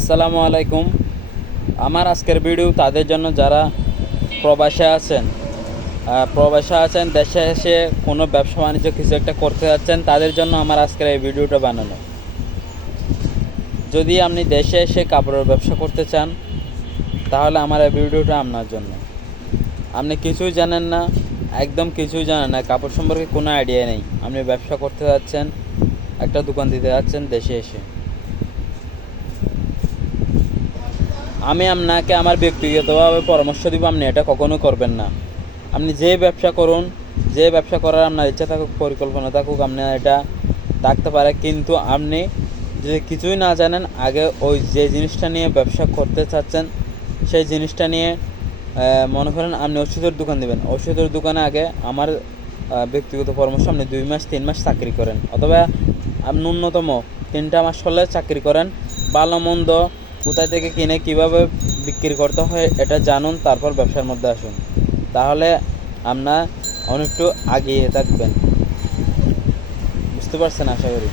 আসসালামু আলাইকুম। আমার আজকের ভিডিও তাদের জন্য যারা প্রবাসে আছেন দেশে এসে কোনো ব্যবসা বাণিজ্য কিছু একটা করতে যাচ্ছেন, তাদের জন্য আমার আজকের এই ভিডিওটা বানানো। যদি আপনি দেশে এসে কাপড়ের ব্যবসা করতে চান তাহলে আমার এই ভিডিওটা আপনার জন্য। আপনি কিছুই জানেন না, একদম কিছুই জানেন না, কাপড় সম্পর্কে কোনো আইডিয়া নেই, আপনি ব্যবসা করতে যাচ্ছেন, একটা দোকান দিতে যাচ্ছেন দেশে এসে। আমি আপনাকে আমার ব্যক্তিগতভাবে পরামর্শ দিব, আপনি এটা কখনো করবেন না। আপনি যে ব্যবসা করুন, যে ব্যবসা করার আপনার ইচ্ছা থাকুক, পরিকল্পনা থাকুক, আপনি এটা থাকতে পারে, কিন্তু আপনি যদি কিছুই না জানেন, আগে ওই যে জিনিসটা নিয়ে ব্যবসা করতে চাচ্ছেন সেই জিনিসটা নিয়ে মনে করেন আপনি ওষুধের দোকান দেবেন, ওষুধের দোকানে আগে আমার ব্যক্তিগত পরামর্শ আপনি 2 মাস 3 মাস চাকরি করেন, অথবা আপনি ন্যূনতম 3টা মাস হলে চাকরি করেন। ভালো মন্দ কোথায় থেকে কিনে কীভাবে বিক্রি করতে হয় এটা জানুন, তারপর ব্যবসার মধ্যে আসুন, তাহলে আপনার অনেকটু এগিয়ে থাকবেন। বুঝতে পারছেন আশা করি।